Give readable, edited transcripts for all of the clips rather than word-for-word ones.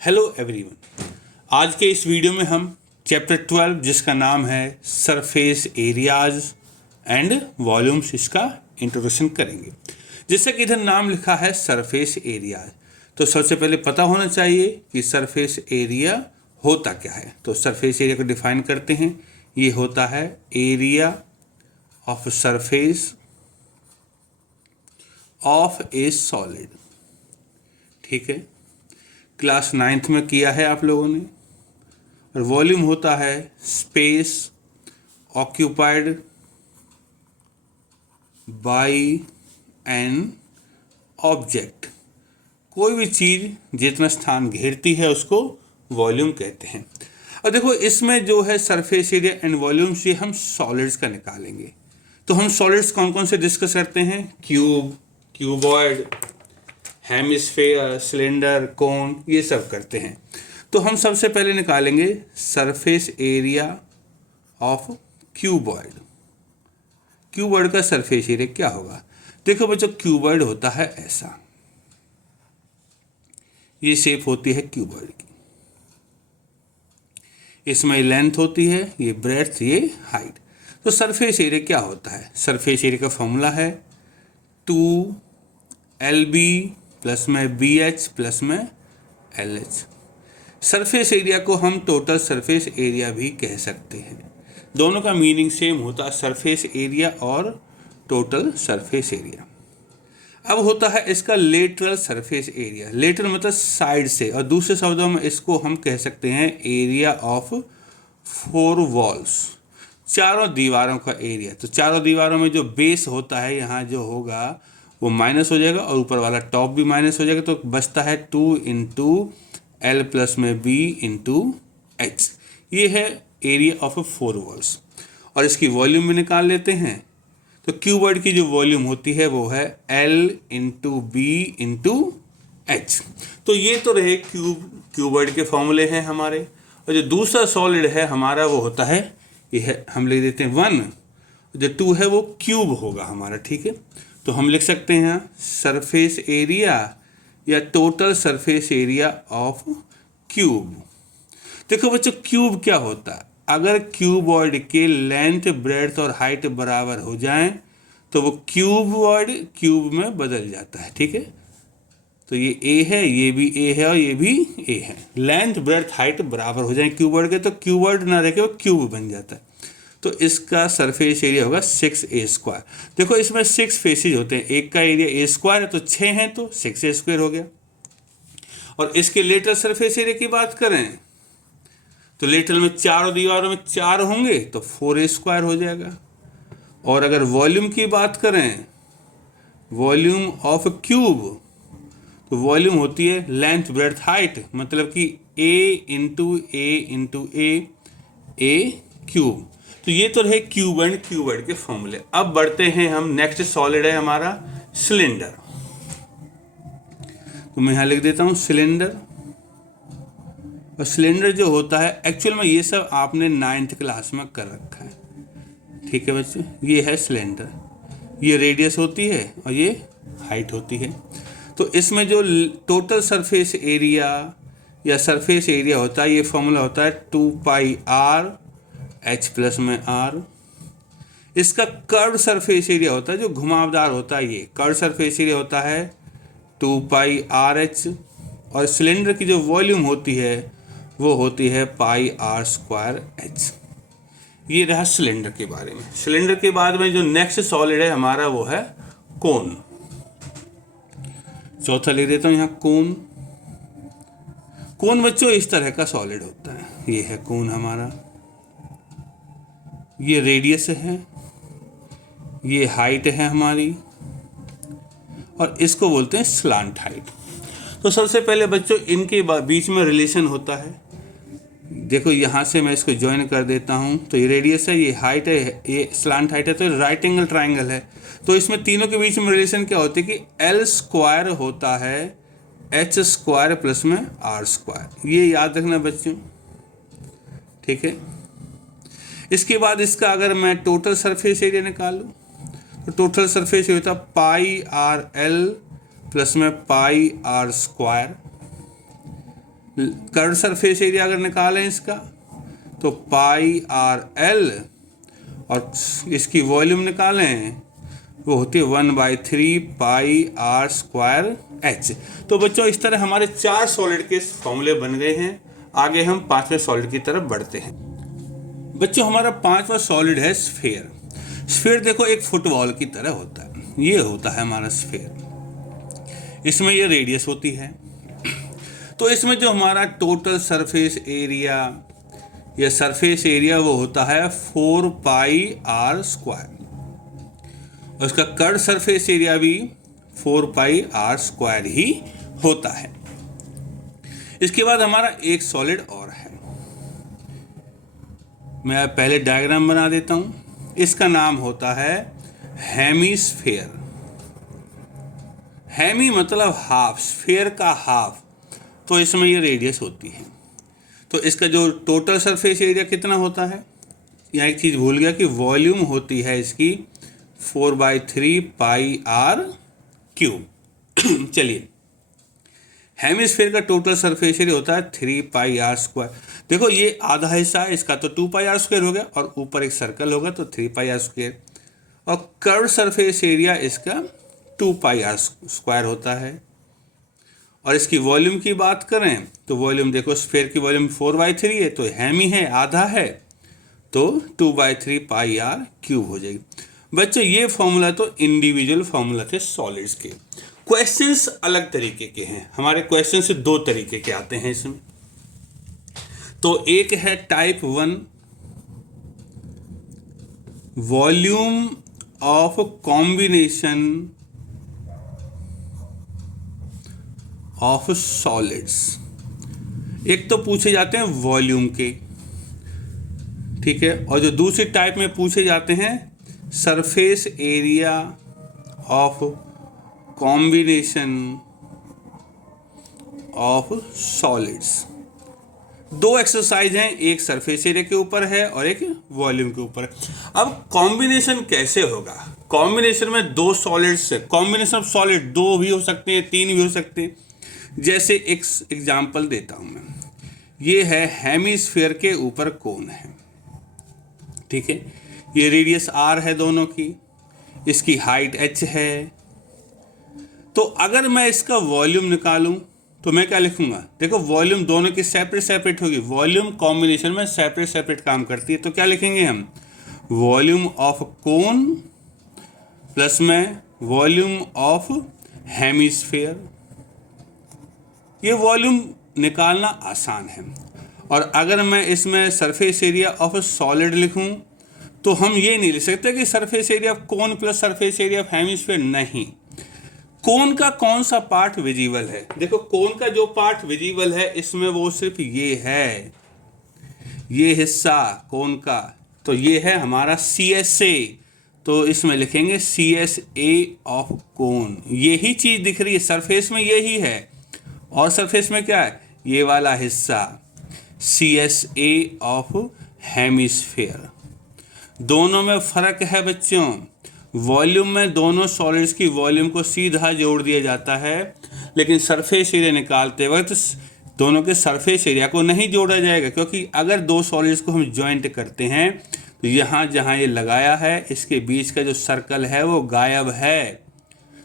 Hello everyone. आज के इस वीडियो में हम चैप्टर 12 जिसका नाम है सरफेस एरियाज एंड वॉल्यूम्स, इसका इंट्रोडक्शन करेंगे। जैसे कि इधर नाम लिखा है सरफेस एरियाज, तो सबसे पहले पता होना चाहिए कि सरफेस एरिया होता क्या है। तो सरफेस एरिया को डिफाइन करते हैं, ये होता है area of surface of A solid. ठीक है, क्लास 9th में किया है आप लोगों ने। और वॉल्यूम होता है space occupied by an object. कोई भी चीज़ जितना स्थान घेरती है उसको वॉल्यूम कहते हैं। और देखो इसमें जो है सरफेस एरिया एंड वॉल्यूम से हम सॉलिड्स का निकालेंगे। तो हम सॉलिड्स कौन कौन से डिस्कस करते हैं? क्यूब, क्यूबॉइड, हेमिस्फेयर, सिलेंडर, कोन, ये सब करते हैं। तो हम सबसे पहले निकालेंगे surface area of cuboid. Cuboid का सरफेस एरिया क्या होगा? देखो बच्चों, क्यूबॉइड होता है ऐसा, ये शेप होती है क्यूबॉइड की। इसमें लेंथ होती है, ये ब्रेड्थ, ये हाइट। तो सरफेस एरिया क्या होता है? सरफेस एरिया का फॉर्मूला है 2LB प्लस में BH प्लस में LH। सरफेस एरिया को हम टोटल सरफेस एरिया भी कह सकते हैं। दोनों का मीनिंग सेम होता है, सरफेस एरिया और टोटल सरफेस एरिया। अब होता है इसका लेटरल सरफेस एरिया। लेटरल मतलब साइड से, और दूसरे शब्दों में इसको हम कह सकते हैं एरिया ऑफ 4 वॉल्स, चारों दीवारों का एरिया। तो चारों दीवारों में जो बेस होता है यहाँ जो होगा वो माइनस हो जाएगा, और ऊपर वाला टॉप भी माइनस हो जाएगा। तो बचता है 2 इंटू L प्लस में B इंटू H। ये है एरिया ऑफ 4 वॉल्स। और इसकी वॉल्यूम भी निकाल लेते हैं। तो क्यूबॉइड की जो वॉल्यूम होती है वो है L into B into H। तो ये तो रहे क्यूबॉइड के फॉर्मूले हैं हमारे। और जो दूसरा सॉलिड है हमारा वो होता है, ये है, हम लिख देते हैं 1, जो 2 है वो क्यूब होगा हमारा। ठीक है, तो हम लिख सकते हैं सरफेस एरिया या total surface area of cube. देखो बच्चों, क्यूब क्या होता है? अगर क्यूबॉइड के लेंथ, ब्रेड्थ और हाइट बराबर हो जाएं तो वो क्यूबॉइड क्यूब में बदल जाता है। ठीक है, तो ये A है, ये भी A है और ये भी A है। लेंथ, ब्रेड्थ, हाइट बराबर हो जाए क्यूबॉइड के तो क्यूबॉइड ना रह के वो क्यूब बन जाता है। तो इसका सरफेस एरिया होगा 6A²। देखो इसमें 6 फेसेज होते हैं, एक का एरिया A² है तो 6 हैं तो 6A² हो गया। और इसके लेटरल सरफेस एरिया की बात करें तो लेटरल में चारों दीवारों में 4 होंगे तो 4A² हो जाएगा। और अगर वॉल्यूम की बात करें, वॉल्यूम ऑफ क्यूब, तो वॉल्यूम होती है लेंथ, ब्रेड्थ, हाइट, मतलब कि A इंटू A क्यूब। तो ये तो रहे क्यूब एंड क्यूबॉइड के फॉर्मूले। अब बढ़ते हैं हम, नेक्स्ट सॉलिड है हमारा सिलेंडर। तो मैं यहाँ लिख देता हूँ सिलेंडर। और सिलेंडर जो होता है, एक्चुअल में ये सब आपने 9th क्लास में कर रखा है। ठीक है बच्चे, ये है सिलेंडर, ये रेडियस होती है और ये हाइट होती है। तो इसमें जो टोटल सरफेस एरिया या सरफेस एरिया होता है, ये फॉर्मूला होता है 2πr H प्लस में R। इसका कर्व सरफेस एरिया होता है, जो घुमावदार होता है, ये कर्व सरफेस एरिया होता है 2πRH। और सिलेंडर की जो वॉल्यूम होती है वो होती है πr²H। ये रहा सिलेंडर के बारे में। सिलेंडर के बाद में जो नेक्स्ट सॉलिड है हमारा वो है कोन। चौथा लिख देता हूँ यहाँ कोन। कोन बच्चों इस तरह का सॉलिड होता है, ये है कोन हमारा। ये रेडियस है, ये हाइट है हमारी, और इसको बोलते हैं स्लांट हाइट। तो सबसे पहले बच्चों इनके बीच में रिलेशन होता है। देखो यहाँ से मैं इसको ज्वाइन कर देता हूँ, तो ये रेडियस है, ये हाइट है, ये स्लांट हाइट है, तो राइट एंगल ट्राइंगल है। तो इसमें तीनों के बीच में रिलेशन क्या होती है कि L² होता है H² प्लस में R²। ये याद रखना बच्चों। ठीक है, इसके बाद इसका अगर मैं टोटल सरफेस एरिया निकालूँ तो टोटल सरफेस एरिया होता πRL प्लस में πr²। कर्व सरफेस एरिया अगर निकालें इसका तो पाई आर एल, और इसकी वॉल्यूम निकालें वो होती है 1/3 पाई आर स्क्वायर एच। तो बच्चों इस तरह हमारे 4 सॉलिड के फॉर्मूले बन गए हैं। आगे हम 5वें सॉलिड की तरफ बढ़ते हैं। बच्चों हमारा 5वां सॉलिड है स्फीयर। स्फीयर देखो एक फुटबॉल की तरह होता है, ये होता है हमारा स्फीयर। इसमें ये रेडियस होती है। तो इसमें जो हमारा टोटल सरफेस एरिया या सरफेस एरिया वो होता है 4 पाई आर स्क्वायर, और उसका कर्व सरफेस एरिया भी 4 पाई आर स्क्वायर ही होता है। इसके बाद हमारा एक सॉलिड और है, मैं पहले डायग्राम बना देता हूं। इसका नाम होता है हेमीस्फीयर। हेमी मतलब हाफ, स्फीयर का हाफ, तो इसमें ये रेडियस होती है। तो इसका जो टोटल सरफेस एरिया कितना होता है, यहाँ एक चीज़ भूल गया कि वॉल्यूम होती है इसकी 4/3 पाई आर क्यूब। चलिए, हेमिस्फीयर का टोटल सरफेस एरिया होता है 3 पाई आर स्क्वायर। देखो ये आधा हिस्सा है इसका, तो 2 पाई आर स्क्वायर हो गया, और ऊपर एक सर्कल होगा तो 3 पाई आर स्क्वायर, और कर्व सरफेस एरिया इसका 2 पाई आर स्क्वायर होता है। और इसकी वॉल्यूम की बात करें तो वॉल्यूम देखो, स्फीयर की वॉल्यूम 4/3 है, तो हेमी है, आधा है, तो 2/3 पाई आर क्यूब हो जाएगी। बच्चों ये फॉर्मूला तो इंडिविजुअल फॉर्मूला थे सॉलिड्स के। क्वेश्चंस अलग तरीके के हैं, हमारे क्वेश्चन से 2 तरीके के आते हैं इसमें। तो एक है type 1, volume of combination of solids. एक तो पूछे जाते हैं वॉल्यूम के, ठीक है, और जो दूसरी टाइप में पूछे जाते हैं surface area of combination of solids. 2 exercise हैं, एक सरफेस एरिया के ऊपर है और एक वॉल्यूम के ऊपर है। अब कॉम्बिनेशन कैसे होगा? कॉम्बिनेशन में 2 सॉलिड्स, कॉम्बिनेशन ऑफ सॉलिड 2 भी हो सकते हैं, 3 भी हो सकते हैं। जैसे एक एग्जाम्पल देता हूं मैं, ये है हेमिस्फीयर के ऊपर कोन है, ठीक है, ये रेडियस r है दोनों की, इसकी हाइट h है। तो अगर मैं इसका वॉल्यूम निकालूं तो मैं क्या लिखूंगा? देखो वॉल्यूम दोनों की सेपरेट सेपरेट होगी, वॉल्यूम कॉम्बिनेशन में सेपरेट सेपरेट काम करती है, तो क्या लिखेंगे हम? वॉल्यूम ऑफ कोन प्लस में वॉल्यूम ऑफ हेमिस्फीयर। ये वॉल्यूम निकालना आसान है। और अगर मैं इसमें सरफेस एरिया ऑफ सॉलिड लिखूं तो हम ये नहीं लिख सकते कि surface area of cone plus surface area of hemisphere, नहीं। कोन का कौन सा पार्ट विजिबल है? देखो कोन का जो पार्ट विजिबल है इसमें वो सिर्फ ये है, ये हिस्सा कोन का, तो ये है हमारा CSA, तो इसमें लिखेंगे CSA ऑफ कोन। यही चीज दिख रही है सरफेस में, यही है, और सरफेस में क्या है? ये वाला हिस्सा CSA ऑफ हेमिस्फीयर। दोनों में फर्क है बच्चों। वॉल्यूम में दोनों सॉलिड्स की वॉल्यूम को सीधा जोड़ दिया जाता है, लेकिन सरफेस एरिया निकालते वक्त दोनों के सरफेस एरिया को नहीं जोड़ा जाएगा, क्योंकि अगर 2 सॉलिड्स को हम ज्वाइंट करते हैं तो यहाँ जहाँ ये लगाया है इसके बीच का जो सर्कल है वो गायब है।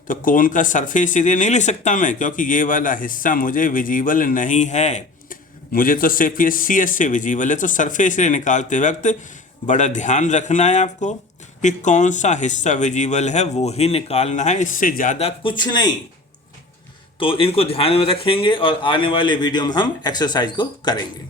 तो कोन का सरफेस एरिया नहीं लिख सकता मैं, क्योंकि ये वाला हिस्सा मुझे विजिबल नहीं है, मुझे तो सिर्फ ये CS से विजिबल है। तो सरफेस एरिया निकालते वक्त बड़ा ध्यान रखना है आपको कि कौन सा हिस्सा विजिबल है वो ही निकालना है, इससे ज़्यादा कुछ नहीं। तो इनको ध्यान में रखेंगे और आने वाले वीडियो में हम एक्सरसाइज को करेंगे।